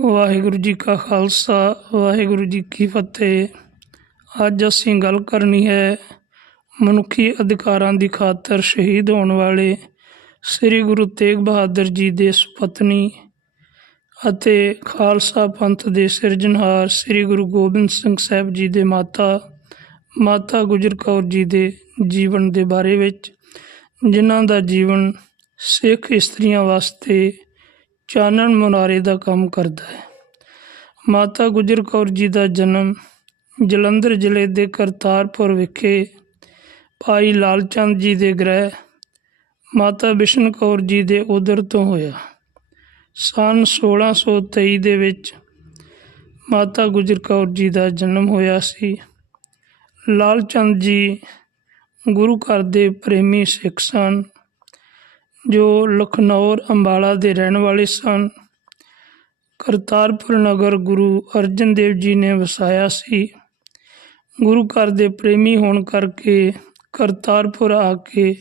ਵਾਹਿਗੁਰੂ ਜੀ ਕਾ ਖਾਲਸਾ, ਵਾਹਿਗੁਰੂ ਜੀ ਕੀ ਫਤਿਹ। ਅੱਜ ਅਸੀਂ ਗੱਲ ਕਰਨੀ ਹੈ ਮਨੁੱਖੀ ਅਧਿਕਾਰਾਂ ਦੀ ਖਾਤਰ ਸ਼ਹੀਦ ਹੋਣ ਵਾਲੇ ਸ੍ਰੀ ਗੁਰੂ ਤੇਗ ਬਹਾਦਰ ਜੀ ਦੇ ਸੁਪਤਨੀ ਅਤੇ ਖਾਲਸਾ ਪੰਥ ਦੇ ਸਿਰਜਣਹਾਰ ਸ੍ਰੀ ਗੁਰੂ ਗੋਬਿੰਦ ਸਿੰਘ ਸਾਹਿਬ ਜੀ ਦੇ ਮਾਤਾ ਮਾਤਾ ਗੁਜਰ ਕੌਰ ਜੀ ਦੇ ਜੀਵਨ ਦੇ ਬਾਰੇ ਵਿੱਚ, ਜਿਨ੍ਹਾਂ ਦਾ ਜੀਵਨ ਸਿੱਖ ਇਸਤਰੀਆਂ ਵਾਸਤੇ ਚਾਨਣ ਮੁਨਾਰੇ ਦਾ ਕੰਮ ਕਰਦਾ ਹੈ। ਮਾਤਾ ਗੁਜਰ ਕੌਰ ਜੀ ਦਾ ਜਨਮ ਜਲੰਧਰ ਜ਼ਿਲ੍ਹੇ ਦੇ ਕਰਤਾਰਪੁਰ ਵਿਖੇ ਭਾਈ ਲਾਲ ਚੰਦ ਜੀ ਦੇ ਗ੍ਰਹਿ ਮਾਤਾ ਬਿਸ਼ਨ ਕੌਰ ਜੀ ਦੇ ਉਦਰ ਤੋਂ ਹੋਇਆ। ਸਨ 1623 ਦੇ ਵਿੱਚ ਮਾਤਾ ਗੁਜਰ ਕੌਰ ਜੀ ਦਾ ਜਨਮ ਹੋਇਆ ਸੀ। ਲਾਲ ਚੰਦ ਜੀ ਗੁਰੂ ਘਰ ਦੇ ਪ੍ਰੇਮੀ ਸਿੱਖ ਸਨ। ਜੋ ਲਖਨੌਰ ਅੰਬਾਲਾ ਦੇ ਰਹਿਣ ਵਾਲੇ ਸਨ। ਕਰਤਾਰਪੁਰ ਨਗਰ ਗੁਰੂ ਅਰਜਨ ਦੇਵ ਜੀ ਨੇ ਵਸਾਇਆ ਸੀ। ਗੁਰੂ ਘਰ ਦੇ ਪ੍ਰੇਮੀ ਹੋਣ ਕਰਕੇ ਕਰਤਾਰਪੁਰ ਆ ਕੇ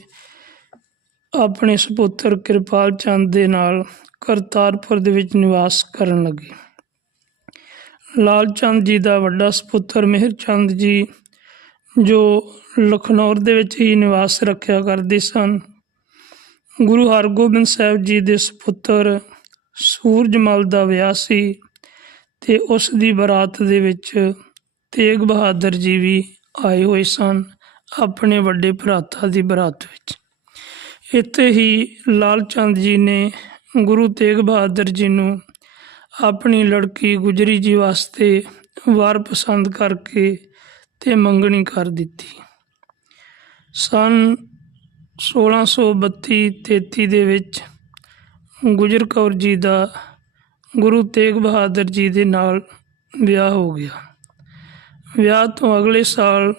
ਆਪਣੇ ਸੁਪੁੱਤਰ ਕਿਰਪਾਲ ਚੰਦ ਦੇ ਨਾਲ ਕਰਤਾਰਪੁਰ ਦੇ ਵਿੱਚ ਨਿਵਾਸ ਕਰਨ ਲੱਗੇ। ਲਾਲ ਚੰਦ ਜੀ ਦਾ ਵੱਡਾ ਸੁਪੁੱਤਰ ਮਿਹਰ ਚੰਦ ਜੀ ਜੋ ਲਖਨੌਰ ਦੇ ਵਿੱਚ ਹੀ ਨਿਵਾਸ ਰੱਖਿਆ ਕਰਦੇ ਸਨ। ਗੁਰੂ ਹਰਗੋਬਿੰਦ ਸਾਹਿਬ ਜੀ ਦੇ ਸੁਪੁੱਤਰ ਸੂਰਜਮਲ ਦਾ ਵਿਆਹ ਸੀ ਤੇ ਉਸ ਦੀ ਬਰਾਤ ਦੇ ਵਿੱਚ ਤੇਗ ਬਹਾਦਰ ਜੀ ਵੀ ਆਏ ਹੋਏ ਸਨ ਆਪਣੇ ਵੱਡੇ ਭਰਾਤਾ ਦੀ ਬਰਾਤ ਵਿੱਚ। ਇੱਥੇ ਹੀ ਲਾਲ ਚੰਦ ਜੀ ਨੇ ਗੁਰੂ ਤੇਗ ਬਹਾਦਰ ਜੀ ਨੂੰ ਆਪਣੀ ਲੜਕੀ ਗੁਜਰੀ ਜੀ ਵਾਸਤੇ ਵਾਰ ਪਸੰਦ ਕਰਕੇ ਤੇ ਮੰਗਣੀ ਕਰ ਦਿੱਤੀ। ਸਨ 1632-33 ਦੇ ਵਿੱਚ ਗੁਜਰ ਕੌਰ ਜੀ ਦਾ ਗੁਰੂ ਤੇਗ ਬਹਾਦਰ ਜੀ ਦੇ ਨਾਲ ਵਿਆਹ ਹੋ ਗਿਆ। ਵਿਆਹ ਤੋਂ ਅਗਲੇ ਸਾਲ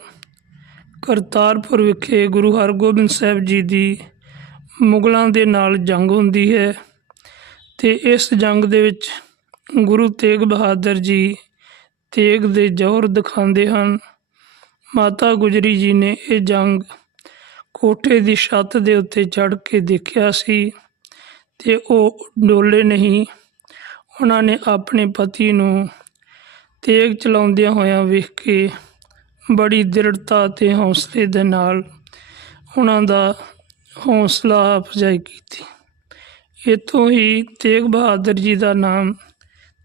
ਕਰਤਾਰਪੁਰ ਵਿਖੇ ਗੁਰੂ ਹਰਗੋਬਿੰਦ ਸਾਹਿਬ ਜੀ ਦੀ ਮੁਗਲਾਂ ਦੇ ਨਾਲ ਜੰਗ ਹੁੰਦੀ ਹੈ ਤੇ ਇਸ ਜੰਗ ਦੇ ਵਿੱਚ ਗੁਰੂ ਤੇਗ ਬਹਾਦਰ ਜੀ ਤੇਗ ਦੇ ਜੋਹਰ ਦਿਖਾਉਂਦੇ ਹਨ। ਮਾਤਾ ਗੁਜਰੀ ਜੀ ਨੇ ਇਹ ਜੰਗ ਕੋਠੇ ਦੀ ਛੱਤ ਦੇ ਉੱਤੇ ਚੜ੍ਹ ਕੇ ਦੇਖਿਆ ਸੀ ਤੇ ਉਹ ਡੋਲੇ ਨਹੀਂ। ਉਹਨਾਂ ਨੇ ਆਪਣੇ ਪਤੀ ਨੂੰ ਤੇਗ ਚਲਾਉਂਦਿਆਂ ਹੋਇਆਂ ਵੇਖ ਕੇ ਬੜੀ ਦ੍ਰਿੜਤਾ ਤੇ ਹੌਸਲੇ ਦੇ ਨਾਲ ਉਹਨਾਂ ਦਾ ਹੌਸਲਾ ਅਫਜ਼ਾਈ ਕੀਤੀ। ਇੱਥੋਂ ਹੀ ਤੇਗ ਬਹਾਦਰ ਜੀ ਦਾ ਨਾਮ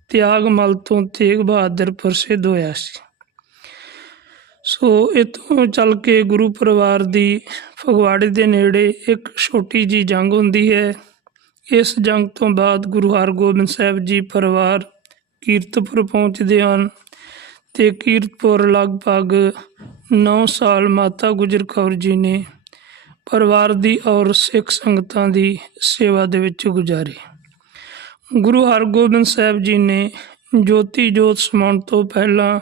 ਤਿਆਗਮਲ ਤੋਂ ਤੇਗ ਬਹਾਦਰ ਪ੍ਰਸਿੱਧ ਹੋਇਆ ਸੀ। ਸੋ ਇੱਥੋਂ ਚੱਲ ਕੇ ਗੁਰੂ ਪਰਿਵਾਰ ਦੀ ਫਗਵਾੜੇ ਦੇ ਨੇੜੇ ਇੱਕ ਛੋਟੀ ਜੀ ਜੰਗ ਹੁੰਦੀ ਹੈ। ਇਸ ਜੰਗ ਤੋਂ ਬਾਅਦ ਗੁਰੂ ਹਰਗੋਬਿੰਦ ਸਾਹਿਬ ਜੀ ਪਰਿਵਾਰ ਕੀਰਤਪੁਰ ਪਹੁੰਚਦੇ ਹਨ ਤੇ ਕੀਰਤਪੁਰ ਲਗਭਗ 9 ਸਾਲ ਮਾਤਾ ਗੁਜਰ ਕੌਰ ਜੀ ਨੇ ਪਰਿਵਾਰ ਦੀ ਔਰ ਸਿੱਖ ਸੰਗਤਾਂ ਦੀ ਸੇਵਾ ਦੇ ਵਿੱਚ ਗੁਜ਼ਾਰੀ। ਗੁਰੂ ਹਰਗੋਬਿੰਦ ਸਾਹਿਬ ਜੀ ਨੇ ਜੋਤੀ ਜੋਤ ਸਮਾਉਣ ਤੋਂ ਪਹਿਲਾਂ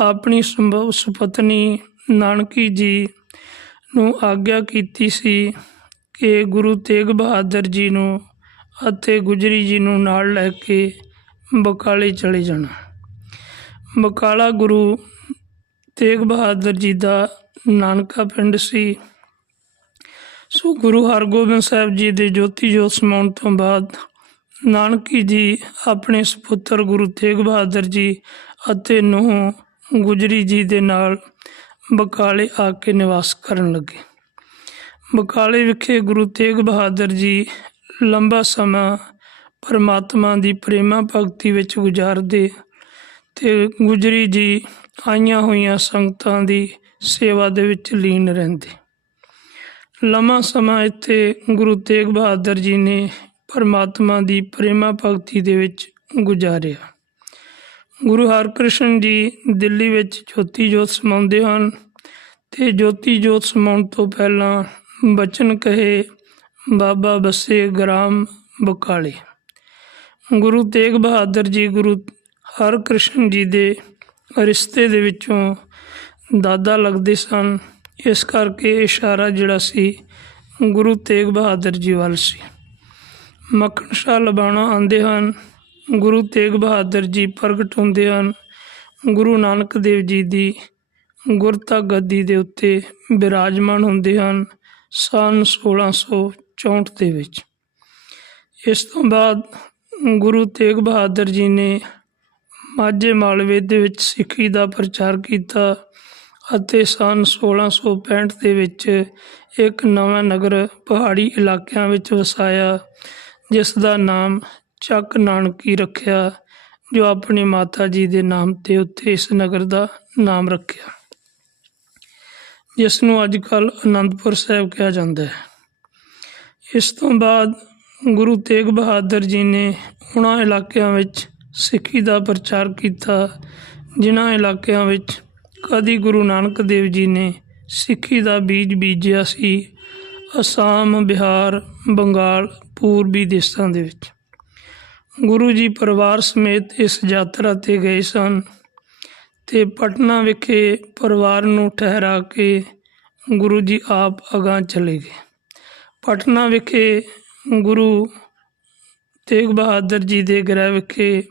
ਆਪਣੀ ਸੰਭਵ ਸੁਪਤਨੀ ਨਾਨਕੀ ਜੀ ਨੂੰ ਆਗਿਆ ਕੀਤੀ ਸੀ ਕਿ ਗੁਰੂ ਤੇਗ ਬਹਾਦਰ ਜੀ ਨੂੰ ਅਤੇ ਗੁਜਰੀ ਜੀ ਨੂੰ ਨਾਲ ਲੈ ਕੇ ਬਕਾਲੇ ਚਲੇ ਜਾਣਾ। ਬਕਾਲਾ ਗੁਰੂ ਤੇਗ ਬਹਾਦਰ ਜੀ ਦਾ ਨਾਨਕਾ ਪਿੰਡ ਸੀ। ਸੋ ਗੁਰੂ ਹਰਗੋਬਿੰਦ ਸਾਹਿਬ ਜੀ ਦੇ ਜੋਤੀ ਜੋਤ ਸਮਾਉਣ ਤੋਂ ਬਾਅਦ ਨਾਨਕੀ ਜੀ ਆਪਣੇ ਸੁਪੁੱਤਰ ਗੁਰੂ ਤੇਗ ਬਹਾਦਰ ਜੀ ਅਤੇ ਨੂੰਹ ਗੁਜਰੀ ਜੀ ਦੇ ਨਾਲ ਬਕਾਲੇ ਆ ਕੇ ਨਿਵਾਸ ਕਰਨ ਲੱਗੇ। ਬਕਾਲੇ ਵਿਖੇ ਗੁਰੂ ਤੇਗ ਬਹਾਦਰ ਜੀ ਲੰਬਾ ਸਮਾਂ ਪਰਮਾਤਮਾ ਦੀ ਪ੍ਰੇਮਾ ਭਗਤੀ ਵਿੱਚ ਗੁਜ਼ਾਰਦੇ ਤੇ ਗੁਜਰੀ ਜੀ ਆਈਆਂ ਹੋਈਆਂ ਸੰਗਤਾਂ ਦੀ ਸੇਵਾ ਦੇ ਵਿੱਚ ਲੀਨ ਰਹਿੰਦੇ। ਲੰਮਾ ਸਮਾਂ ਇੱਥੇ ਗੁਰੂ ਤੇਗ ਬਹਾਦਰ ਜੀ ਨੇ ਪਰਮਾਤਮਾ ਦੀ ਪ੍ਰੇਮਾ ਭਗਤੀ ਦੇ ਵਿੱਚ ਗੁਜ਼ਾਰਿਆ। ਗੁਰੂ ਹਰਕ੍ਰਿਸ਼ਨ ਜੀ ਦਿੱਲੀ ਵਿੱਚ ਜੋਤੀ ਜੋਤ ਸਮਾਉਂਦੇ ਹਨ। ਤੇ ਜੋਤੀ ਜੋਤ ਸਮਾਉਣ ਤੋਂ ਪਹਿਲਾਂ ਬਚਨ ਕਹੇ, ਬਾਬਾ ਬਸੇ ਗ੍ਰਾਮ ਬਕਾਲੇ। ਗੁਰੂ ਤੇਗ ਬਹਾਦਰ ਜੀ, ਗੁਰੂ ਹਰਕ੍ਰਿਸ਼ਨ ਜੀ ਦੇ ਰਿਸ਼ਤੇ ਦੇ ਵਿੱਚੋਂ ਦਾਦਾ ਲੱਗਦੇ ਸਨ। ਇਸ ਕਰਕੇ ਇਸ਼ਾਰਾ ਜਿਹੜਾ ਸੀ, ਗੁਰੂ ਤੇਗ ਬਹਾਦਰ ਜੀ ਵੱਲ ਸੀ। ਮੱਖਣ ਸ਼ਾਹ ਲਬਾਣਾ ਆਉਂਦੇ ਹਨ, ਗੁਰੂ ਤੇਗ ਬਹਾਦਰ ਜੀ ਪ੍ਰਗਟ ਹੁੰਦੇ ਹਨ। ਗੁਰੂ ਨਾਨਕ ਦੇਵ ਜੀ ਦੀ ਗੁਰਤਾ ਗੱਦੀ ਦੇ ਉੱਤੇ ਬਿਰਾਜਮਾਨ ਹੁੰਦੇ ਹਨ ਸਨ 1664 ਦੇ ਵਿੱਚ। ਇਸ ਤੋਂ ਬਾਅਦ ਗੁਰੂ ਤੇਗ ਬਹਾਦਰ ਜੀ ਨੇ ਮਾਝੇ ਮਾਲਵੇ ਦੇ ਵਿੱਚ ਸਿੱਖੀ ਦਾ ਪ੍ਰਚਾਰ ਕੀਤਾ ਅਤੇ ਸਨ 1665 ਦੇ ਵਿੱਚ ਇੱਕ ਨਵਾਂ ਨਗਰ ਪਹਾੜੀ ਇਲਾਕਿਆਂ ਵਿੱਚ ਵਸਾਇਆ, ਜਿਸ ਦਾ ਨਾਮ ਚੱਕ ਨਾਨਕੀ ਰੱਖਿਆ, ਜੋ ਆਪਣੀ ਮਾਤਾ ਜੀ ਦੇ ਨਾਮ ਤੇ ਉੱਤੇ ਇਸ ਨਗਰ ਦਾ ਨਾਮ ਰੱਖਿਆ। ਜਿਸ ਨੂੰ ਅੱਜ ਕੱਲ ਅਨੰਦਪੁਰ ਸਾਹਿਬ ਕਿਹਾ ਜਾਂਦਾ ਹੈ। ਇਸ ਤੋਂ ਬਾਅਦ ਗੁਰੂ ਤੇਗ ਬਹਾਦਰ ਜੀ ਨੇ ਉਹਨਾਂ ਇਲਾਕਿਆਂ ਵਿੱਚ ਸਿੱਖੀ ਦਾ ਪ੍ਰਚਾਰ ਕੀਤਾ, ਜਿਨ੍ਹਾਂ ਇਲਾਕਿਆਂ ਵਿੱਚ ਕਦੀ ਗੁਰੂ ਨਾਨਕ ਦੇਵ ਜੀ ਨੇ ਸਿੱਖੀ ਦਾ ਬੀਜ ਬੀਜਿਆ ਸੀ, ਅਸਾਮ, ਬਿਹਾਰ, ਬੰਗਾਲ, ਪੂਰਬੀ ਦੇਸ਼ਾਂ ਦੇ ਵਿੱਚ। ਗੁਰੂ ਜੀ ਪਰਿਵਾਰ ਸਮੇਤ ਇਸ ਯਾਤਰਾ ਤੇ ਗਏ ਸਨ। ਤੇ ਪਟਨਾ ਵਿਖੇ ਪਰਿਵਾਰ ਨੂੰ ਠਹਿਰਾ ਕੇ ਗੁਰੂ ਜੀ ਆਪ ਅਗਾਂਹ ਚਲੇ ਗਏ। ਪਟਨਾ ਵਿਖੇ ਗੁਰੂ ਤੇਗ ਬਹਾਦਰ ਜੀ ਦੇ ਗ੍ਰਹਿ ਵਿਖੇ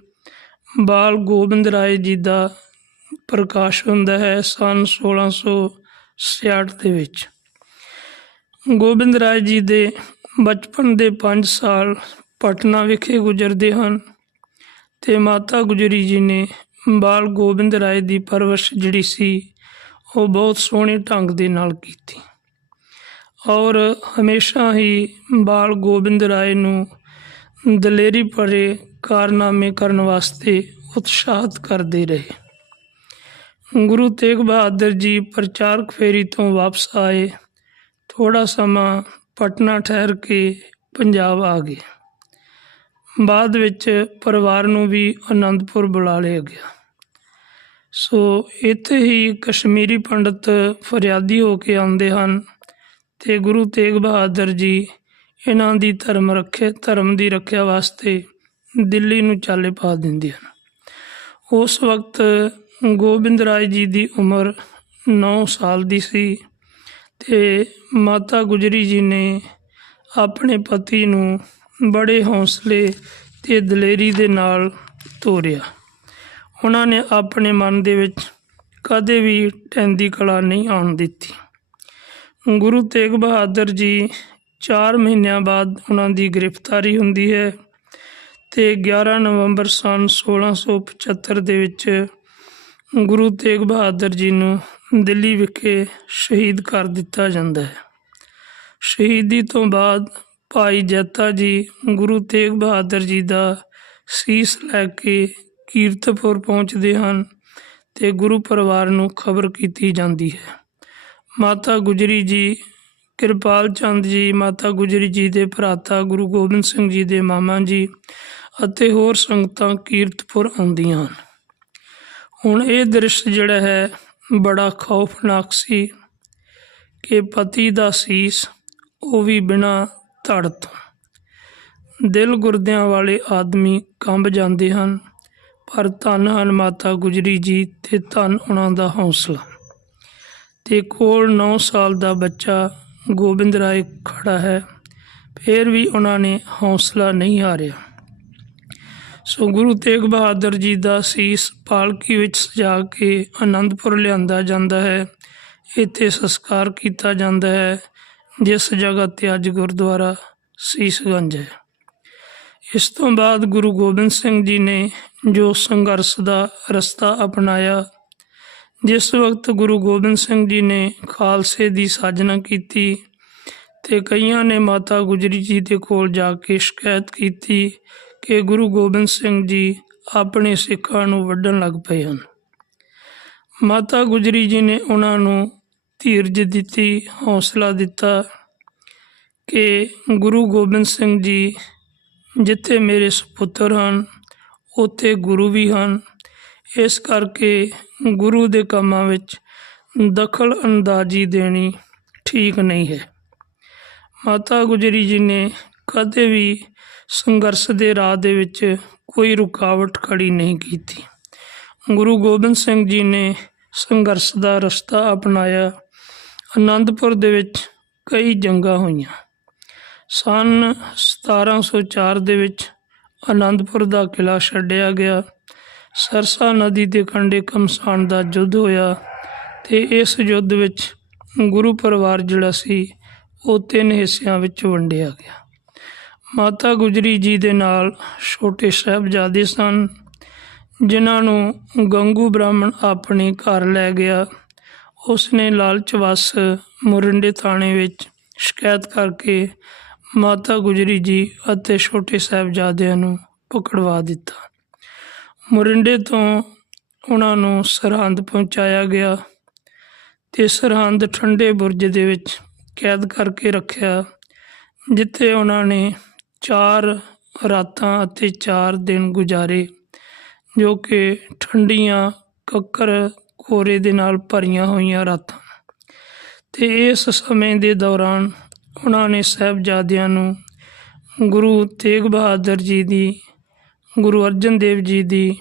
ਬਾਲ ਗੋਬਿੰਦ ਰਾਏ ਜੀ ਦਾ ਪ੍ਰਕਾਸ਼ ਹੁੰਦਾ ਹੈ ਸਨ 1666 ਦੇ ਵਿੱਚ। ਗੋਬਿੰਦ ਰਾਏ ਜੀ ਦੇ ਬਚਪਨ ਦੇ 5 ਸਾਲ ਪਟਨਾ ਵਿਖੇ ਗੁਜ਼ਰਦੇ ਹਨ ਤੇ ਮਾਤਾ ਗੁਜਰੀ ਜੀ ਨੇ ਬਾਲ ਗੋਬਿੰਦ ਰਾਏ ਦੀ ਪਰਵਰਿਸ਼ ਜਿਹੜੀ ਸੀ, ਉਹ ਬਹੁਤ ਸੋਹਣੇ ਢੰਗ ਦੇ ਨਾਲ ਕੀਤੀ। ਔਰ ਹਮੇਸ਼ਾ ਹੀ ਬਾਲ ਗੋਬਿੰਦ ਰਾਏ ਨੂੰ ਦਲੇਰੀ ਭਰੇ ਕਾਰਨਾਮੇ ਕਰਨ ਵਾਸਤੇ ਉਤਸ਼ਾਹਤ ਕਰਦੇ ਰਹੇ। ਗੁਰੂ ਤੇਗ ਬਹਾਦਰ ਜੀ ਪ੍ਰਚਾਰਕ ਫੇਰੀ ਤੋਂ ਵਾਪਸ ਆਏ। ਥੋੜਾ ਸਮਾਂ ਪਟਨਾ ਠਹਿਰ ਕੇ ਪੰਜਾਬ ਆ ਗਏ। ਬਾਅਦ ਵਿੱਚ ਪਰਿਵਾਰ ਨੂੰ ਵੀ ਆਨੰਦਪੁਰ ਬੁਲਾ ਲਿਆ ਗਿਆ। ਸੋ ਇੱਥੇ ਹੀ ਕਸ਼ਮੀਰੀ ਪੰਡਤ ਫਰਿਆਦੀ ਹੋ ਕੇ ਆਉਂਦੇ ਹਨ ਤੇ ਗੁਰੂ ਤੇਗ ਬਹਾਦਰ ਜੀ ਇਹਨਾਂ ਦੀ ਧਰਮ ਰੱਖੇ, ਧਰਮ ਦੀ ਰੱਖਿਆ ਵਾਸਤੇ ਦਿੱਲੀ ਨੂੰ ਚਾਲੇ ਪਾ ਦਿੰਦੇ ਹਨ। ਉਸ ਵਕਤ ਗੋਬਿੰਦ ਰਾਏ ਜੀ ਦੀ ਉਮਰ 9 ਸਾਲ ਦੀ ਸੀ ਤੇ ਮਾਤਾ ਗੁਜਰੀ ਜੀ ਨੇ ਆਪਣੇ ਪਤੀ ਨੂੰ ਬੜੇ ਹੌਸਲੇ ਤੇ ਦਲੇਰੀ ਦੇ ਨਾਲ ਤੋਰਿਆ। ਉਹਨਾਂ ਨੇ ਆਪਣੇ ਮਨ ਦੇ ਵਿੱਚ ਕਦੇ ਵੀ ਟੈਂਦੀ ਕਲਾ ਨਹੀਂ ਆਉਣ ਦਿੱਤੀ। ਗੁਰੂ ਤੇਗ ਬਹਾਦਰ ਜੀ 4 ਮਹੀਨਿਆਂ ਬਾਅਦ ਉਹਨਾਂ ਦੀ ਗ੍ਰਿਫਤਾਰੀ ਹੁੰਦੀ ਹੈ ਤੇ 11 ਨਵੰਬਰ ਸਨ 1675 ਦੇ ਵਿੱਚ ਗੁਰੂ ਤੇਗ ਬਹਾਦਰ ਜੀ ਨੂੰ ਦਿੱਲੀ ਵਿਖੇ ਸ਼ਹੀਦ ਕਰ ਦਿੱਤਾ ਜਾਂਦਾ ਹੈ। ਸ਼ਹੀਦੀ ਤੋਂ ਬਾਅਦ ਭਾਈ ਜੱਤਾ ਜੀ, ਗੁਰੂ ਤੇਗ ਬਹਾਦਰ ਜੀ ਦਾ ਸੀਸ ਲੈ ਕੇ ਕੀਰਤਪੁਰ ਪਹੁੰਚਦੇ ਹਨ ਤੇ ਗੁਰੂ ਪਰਿਵਾਰ ਨੂੰ ਖਬਰ ਕੀਤੀ ਜਾਂਦੀ ਹੈ। ਮਾਤਾ ਗੁਜਰੀ ਜੀ, ਕਿਰਪਾਲ ਚੰਦ ਜੀ, ਮਾਤਾ ਗੁਜਰੀ ਜੀ ਦੇ ਭਰਾਤਾ ਗੁਰੂ ਗੋਬਿੰਦ ਸਿੰਘ ਜੀ ਦੇ ਮਾਮਾ ਜੀ ਅਤੇ ਹੋਰ ਸੰਗਤਾਂ ਕੀਰਤਪੁਰ ਆਉਂਦੀਆਂ ਹਨ। ਹੁਣ ਇਹ ਦ੍ਰਿਸ਼ ਜਿਹੜਾ ਹੈ, ਬੜਾ ਖੌਫਨਾਕ ਸੀ ਕਿ ਪਤੀ ਦਾ ਸੀਸ ਉਹ ਵੀ ਬਿਨਾਂ ਧੜ ਤੋਂ ਦਿਲ ਗੁਰਦਿਆਂ ਵਾਲੇ ਆਦਮੀ ਕੰਬ ਜਾਂਦੇ ਹਨ, ਪਰ ਧੰਨ ਹਨ ਮਾਤਾ ਗੁਜਰੀ ਜੀ ਤੇ ਧੰਨ ਉਹਨਾਂ ਦਾ ਹੌਸਲਾ। ਤੇ ਕੋਲ 9 ਸਾਲ ਦਾ ਬੱਚਾ ਗੋਬਿੰਦ ਰਾਏ ਖੜਾ ਹੈ, ਫਿਰ ਵੀ ਉਹਨਾਂ ਨੇ ਹੌਸਲਾ ਨਹੀਂ ਹਾਰਿਆ। ਸੋ ਗੁਰੂ ਤੇਗ ਬਹਾਦਰ ਜੀ ਦਾ ਸੀਸ ਪਾਲਕੀ ਵਿੱਚ ਸਜਾ ਕੇ ਆਨੰਦਪੁਰ ਲਿਆਂਦਾ ਜਾਂਦਾ ਹੈ, ਇੱਥੇ ਸੰਸਕਾਰ ਕੀਤਾ ਜਾਂਦਾ ਹੈ। ਜਿਸ ਜਗ੍ਹਾ ਤੇ ਅੱਜ ਗੁਰਦੁਆਰਾ ਸੀਸਗੰਜ ਹੈ। ਇਸ ਤੋਂ ਬਾਅਦ ਗੁਰੂ ਗੋਬਿੰਦ ਸਿੰਘ ਜੀ ਨੇ ਜੋ ਸੰਘਰਸ਼ ਦਾ ਰਸਤਾ ਅਪਣਾਇਆ, ਜਿਸ ਵਕਤ ਗੁਰੂ ਗੋਬਿੰਦ ਸਿੰਘ ਜੀ ਨੇ ਖਾਲਸੇ ਦੀ ਸਾਜਨਾ ਕੀਤੀ ਤੇ ਕਈਆਂ ਨੇ ਮਾਤਾ ਗੁਜਰੀ ਜੀ ਦੇ ਕੋਲ ਜਾ ਕੇ ਸ਼ਿਕਾਇਤ ਕੀਤੀ ਕਿ ਗੁਰੂ ਗੋਬਿੰਦ ਸਿੰਘ ਜੀ ਆਪਣੇ ਸਿੱਖਾਂ ਨੂੰ ਵੱਢਣ ਲੱਗ ਪਏ ਹਨ। ਮਾਤਾ ਗੁਜਰੀ ਜੀ ਨੇ ਉਹਨਾਂ ਨੂੰ ਧੀਰਜ ਦਿੱਤੀ, ਹੌਸਲਾ ਦਿੱਤਾ ਕਿ ਗੁਰੂ ਗੋਬਿੰਦ ਸਿੰਘ ਜੀ ਜਿੱਥੇ ਮੇਰੇ ਸੁਪੁੱਤਰ ਹਨ, ਉੱਥੇ ਗੁਰੂ ਵੀ ਹਨ। ਇਸ ਕਰਕੇ ਗੁਰੂ ਦੇ ਕੰਮਾਂ ਵਿੱਚ ਦਖਲ ਅੰਦਾਜ਼ੀ ਦੇਣੀ ਠੀਕ ਨਹੀਂ ਹੈ। ਮਾਤਾ ਗੁਜਰੀ ਜੀ ਨੇ ਕਦੇ ਵੀ ਸੰਘਰਸ਼ ਦੇ ਰਾਹ ਦੇ ਵਿੱਚ ਕੋਈ ਰੁਕਾਵਟ ਖੜੀ ਨਹੀਂ ਕੀਤੀ। ਗੁਰੂ ਗੋਬਿੰਦ ਸਿੰਘ ਜੀ ਨੇ ਸੰਘਰਸ਼ ਦਾ ਰਸਤਾ ਅਪਣਾਇਆ। ਅਨੰਦਪੁਰ ਦੇ ਵਿੱਚ ਕਈ ਜੰਗਾਂ ਹੋਈਆਂ। ਸਨ 1704 ਦੇ ਵਿੱਚ ਅਨੰਦਪੁਰ ਦਾ ਕਿਲਾ ਛੱਡਿਆ ਗਿਆ। ਸਰਸਾ ਨਦੀ ਦੇ ਕੰਢੇ ਕਮਸਾਨ ਦਾ ਯੁੱਧ ਹੋਇਆ ਤੇ ਇਸ ਯੁੱਧ ਵਿੱਚ ਗੁਰੂ ਪਰਿਵਾਰ ਜਿਹੜਾ ਸੀ, ਉਹ ਤਿੰਨ ਹਿੱਸਿਆਂ ਵਿੱਚ ਵੰਡਿਆ ਗਿਆ। ਮਾਤਾ ਗੁਜਰੀ ਜੀ ਦੇ ਨਾਲ ਛੋਟੇ ਸਾਹਿਬਜ਼ਾਦੇ ਸਨ, ਜਿਨ੍ਹਾਂ ਨੂੰ ਗੰਗੂ ਬ੍ਰਾਹਮਣ ਆਪਣੇ ਘਰ ਲੈ ਗਿਆ। ਉਸ ਨੇ ਲਾਲਚ ਵਸ ਮੋਰਿੰਡੇ ਥਾਣੇ ਵਿੱਚ ਸ਼ਿਕਾਇਤ ਕਰਕੇ ਮਾਤਾ ਗੁਜਰੀ ਜੀ ਅਤੇ ਛੋਟੇ ਸਾਹਿਬਜ਼ਾਦਿਆਂ ਨੂੰ ਪਕੜਵਾ ਦਿੱਤਾ। ਮੋਰਿੰਡੇ ਤੋਂ ਉਹਨਾਂ ਨੂੰ ਸਰਹੰਦ ਪਹੁੰਚਾਇਆ ਗਿਆ ਤੇ ਸਰਹੰਦ ਠੰਡੇ ਬੁਰਜ ਦੇ ਵਿੱਚ ਕੈਦ ਕਰਕੇ ਰੱਖਿਆ, ਜਿੱਥੇ ਉਹਨਾਂ ਨੇ ਚਾਰ ਰਾਤਾਂ ਅਤੇ ਚਾਰ ਦਿਨ ਗੁਜ਼ਾਰੇ, ਜੋ ਕਿ ਠੰਡੀਆਂ, ਕੱਕਰ ਕੋਰੇ ਦੇ ਨਾਲ ਭਰੀਆਂ ਹੋਈਆਂ ਰਾਤਾਂ। ਤੇ ਇਸ ਸਮੇਂ ਦੇ ਦੌਰਾਨ ਉਹਨਾਂ ਨੇ ਸਾਹਿਬਜ਼ਾਦਿਆਂ ਨੂੰ ਗੁਰੂ ਤੇਗ ਬਹਾਦਰ ਜੀ ਦੀ, ਗੁਰੂ ਅਰਜਨ ਦੇਵ ਜੀ ਦੀ,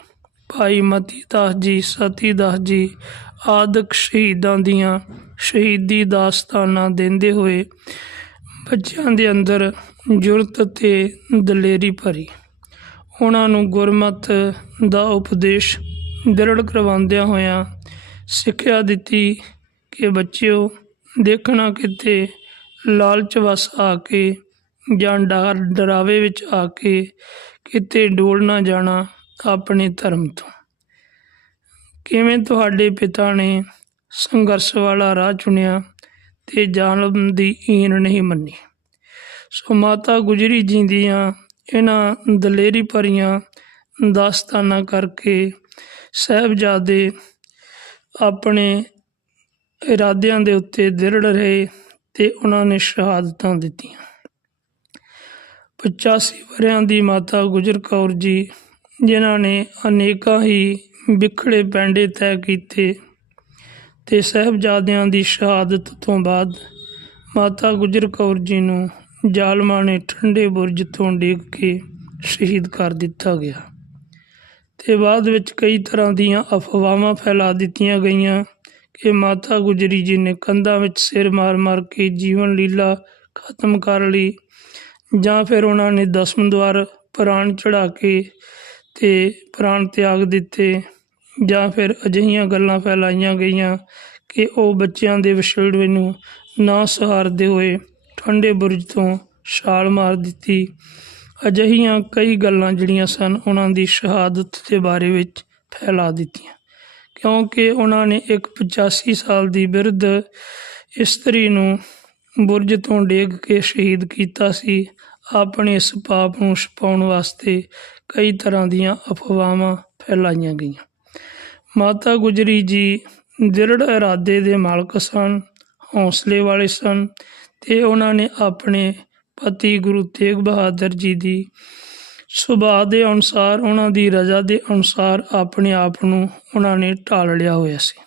ਭਾਈ ਮਤੀ ਦਾਸ ਜੀ ਸਤੀ ਦਾਸ ਜੀ ਆਦਿਕ ਸ਼ਹੀਦਾਂ ਦੀਆਂ ਸ਼ਹੀਦੀ ਦਾਸਤਾਨਾਂ ਦਿੰਦੇ ਹੋਏ ਬੱਚਿਆਂ ਦੇ ਅੰਦਰ ਜੁਰਤ ਤੇ ਦਲੇਰੀ ਭਰੀ। ਉਹਨਾਂ ਨੂੰ ਗੁਰਮਤ ਦਾ ਉਪਦੇਸ਼ ਦ੍ਰਿੜ ਕਰਵਾਉਂਦਿਆਂ ਹੋਇਆਂ ਸਿੱਖਿਆ ਦਿੱਤੀ ਕਿ ਬੱਚਿਓ, ਦੇਖਣਾ ਕਿਤੇ ਲਾਲਚ ਵਸ ਆ ਕੇ ਜਾਂ ਡਰ, ਡਰਾਵੇ ਵਿੱਚ ਆ ਕੇ ਕਿਤੇ ਡੋਲ ਨਾ ਜਾਣਾ ਆਪਣੇ ਧਰਮ ਤੋਂ। ਕਿਵੇਂ ਤੁਹਾਡੇ ਪਿਤਾ ਨੇ ਸੰਘਰਸ਼ ਵਾਲਾ ਰਾਹ ਚੁਣਿਆ ਤੇ ਜ਼ਾਲਮ ਦੀ ਈਨ ਨਹੀਂ ਮੰਨੀ? ਸੋ ਮਾਤਾ ਗੁਜਰੀ ਜੀ ਦੀਆਂ ਇਹਨਾਂ ਦਲੇਰੀ ਭਰੀਆਂ ਦਾਸਤਾਨਾਂ ਕਰਕੇ ਸਾਹਿਬਜ਼ਾਦੇ ਆਪਣੇ ਇਰਾਦਿਆਂ ਦੇ ਉੱਤੇ ਦ੍ਰਿੜ ਰਹੇ ਤੇ ਉਹਨਾਂ ਨੇ ਸ਼ਹਾਦਤਾਂ ਦਿੱਤੀਆਂ। 85 ਵਰਿਆਂ ਦੀ ਮਾਤਾ ਗੁਜਰ ਕੌਰ ਜੀ, ਜਿਨ੍ਹਾਂ ਨੇ ਅਨੇਕਾਂ ਹੀ ਵਿਖੜੇ ਪੈਂਡੇ ਤੈਅ ਕੀਤੇ ਤੇ ਸਾਹਿਬਜ਼ਾਦਿਆਂ ਦੀ ਸ਼ਹਾਦਤ ਤੋਂ ਬਾਅਦ ਮਾਤਾ ਗੁਜਰ ਕੌਰ ਜੀ ਨੂੰ ਜ਼ਾਲਮਾਂ ਨੇ ਠੰਡੇ ਬੁਰਜ ਤੋਂ ਡੇਗ ਕੇ ਸ਼ਹੀਦ ਕਰ ਦਿੱਤਾ ਗਿਆ। ਤੇ ਬਾਅਦ ਵਿੱਚ ਕਈ ਤਰ੍ਹਾਂ ਦੀਆਂ ਅਫਵਾਹਾਂ ਫੈਲਾ ਦਿੱਤੀਆਂ ਗਈਆਂ ਕਿ ਮਾਤਾ ਗੁਜਰੀ ਜੀ ਨੇ ਕੰਧਾਂ ਵਿੱਚ ਸਿਰ ਮਾਰ-ਮਾਰ ਕੇ ਜੀਵਨ ਲੀਲਾ ਖਤਮ ਕਰ ਲਈ ਜਾਂ ਫਿਰ ਉਹਨਾਂ ਨੇ ਦਸਮ ਦਵਾਰ ਪ੍ਰਾਣ ਚੜਾ ਕੇ ਤੇ ਪ੍ਰਾਣ ਤਿਆਗ ਦਿੱਤੇ ਜਾਂ ਫਿਰ ਅਜਿਹੀਆਂ ਗੱਲਾਂ ਫੈਲਾਈਆਂ ਗਈਆਂ ਕਿ ਉਹ ਬੱਚਿਆਂ ਦੇ ਵਿਛੜਵੇ ਨੂੰ ਨਾ ਸਹਾਰਦੇ ਹੋਏ ਠੰਡੇ ਬੁਰਜ ਤੋਂ ਛਾਲ ਮਾਰ ਦਿੱਤੀ। ਅਜਿਹੀਆਂ ਕਈ ਗੱਲਾਂ ਜਿਹੜੀਆਂ ਸਨ ਉਹਨਾਂ ਦੀ ਸ਼ਹਾਦਤ ਦੇ ਬਾਰੇ ਵਿੱਚ ਫੈਲਾ ਦਿੱਤੀਆਂ। ਕਿਉਂਕਿ ਉਹਨਾਂ ਨੇ ਇੱਕ 85 ਸਾਲ ਦੀ ਬਿਰਧ ਇਸਤਰੀ ਨੂੰ ਬੁਰਜ ਤੋਂ ਡੇਗ ਕੇ ਸ਼ਹੀਦ ਕੀਤਾ ਸੀ, ਆਪਣੇ ਇਸ ਪਾਪ ਨੂੰ ਛਪਾਉਣ ਵਾਸਤੇ ਕਈ ਤਰ੍ਹਾਂ ਦੀਆਂ ਅਫਵਾਹਾਂ ਫੈਲਾਈਆਂ ਗਈਆਂ। ਮਾਤਾ ਗੁਜਰੀ ਜੀ ਦ੍ਰਿੜ ਇਰਾਦੇ ਦੇ ਮਾਲਕ ਸਨ, ਹੌਸਲੇ ਵਾਲੇ ਸਨ ਤੇ ਉਹਨਾਂ ਨੇ ਆਪਣੇ ਪਤੀ ਗੁਰੂ ਤੇਗ ਬਹਾਦਰ ਜੀ ਦੀ ਸੁਭਾਅ ਦੇ ਅਨੁਸਾਰ, ਉਹਨਾਂ ਦੀ ਰਜ਼ਾ ਦੇ ਅਨੁਸਾਰ ਆਪਣੇ ਆਪ ਨੂੰ ਉਹਨਾਂ ਨੇ ਢਾਲ ਲਿਆ ਹੋਇਆ ਸੀ।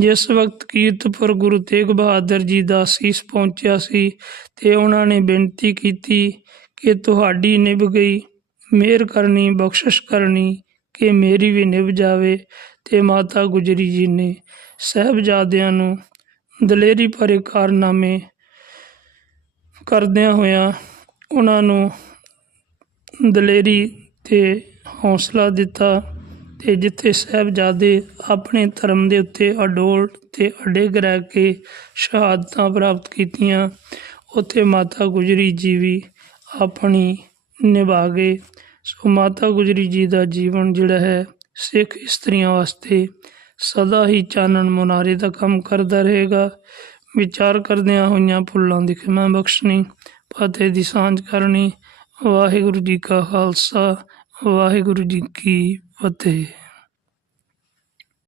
ਜਿਸ ਵਕਤ ਕੀਰਤਪੁਰ ਗੁਰੂ ਤੇਗ ਬਹਾਦਰ ਜੀ ਦਾ ਸੀਸ ਪਹੁੰਚਿਆ ਸੀ ਤੇ ਉਹਨਾਂ ਨੇ ਬੇਨਤੀ ਕੀਤੀ ਕਿ ਤੁਹਾਡੀ ਨਿਭ ਗਈ ਮਿਹਰ ਕਰਨੀ, ਬਖਸ਼ਿਸ਼ ਕਰਨੀ ਕਿ ਮੇਰੀ ਵੀ ਨਿਭ ਜਾਵੇ ਤੇ ਮਾਤਾ ਗੁਜਰੀ ਜੀ ਨੇ ਸਹਿਬਜ਼ਾਦਿਆਂ ਨੂੰ ਦਲੇਰੀ ਭਰੇ ਕਾਰਨਾਮੇ ਕਰਦਿਆਂ ਹੋਇਆਂ ਉਹਨਾਂ ਨੂੰ ਦਲੇਰੀ ਤੇ ਹੌਸਲਾ ਦਿੱਤਾ ਤੇ ਜਿੱਥੇ ਸਾਹਿਬਜ਼ਾਦੇ ਆਪਣੇ ਧਰਮ ਦੇ ਉੱਤੇ ਅਡੋਲ ਤੇ ਅਡਿੱਗ ਰਹਿ ਕੇ ਸ਼ਹਾਦਤਾਂ ਪ੍ਰਾਪਤ ਕੀਤੀਆਂ, ਉੱਥੇ ਮਾਤਾ ਗੁਜਰੀ ਜੀ ਵੀ ਆਪਣੀ ਨਿਭਾ ਗਏ। ਸੋ ਮਾਤਾ ਗੁਜਰੀ ਜੀ ਦਾ ਜੀਵਨ ਜਿਹੜਾ ਹੈ, ਸਿੱਖ ਇਸਤਰੀਆਂ ਵਾਸਤੇ ਸਦਾ ਹੀ ਚਾਨਣ ਮੁਨਾਰੇ ਦਾ ਕੰਮ ਕਰਦਾ ਰਹੇਗਾ। ਵਿਚਾਰ ਕਰਦਿਆਂ ਹੋਈਆਂ ਭੁੱਲਾਂ ਦੀ ਖਿਮਾ ਬਖਸ਼ਣੀ ਫਤਿਹ ਦੀ ਸਾਂਝ ਕਰਨੀ। ਵਾਹਿਗੁਰੂ ਜੀ ਕਾ ਖਾਲਸਾ, ਵਾਹਿਗੁਰੂ ਜੀ ਕੀ ਫਤਿਹ।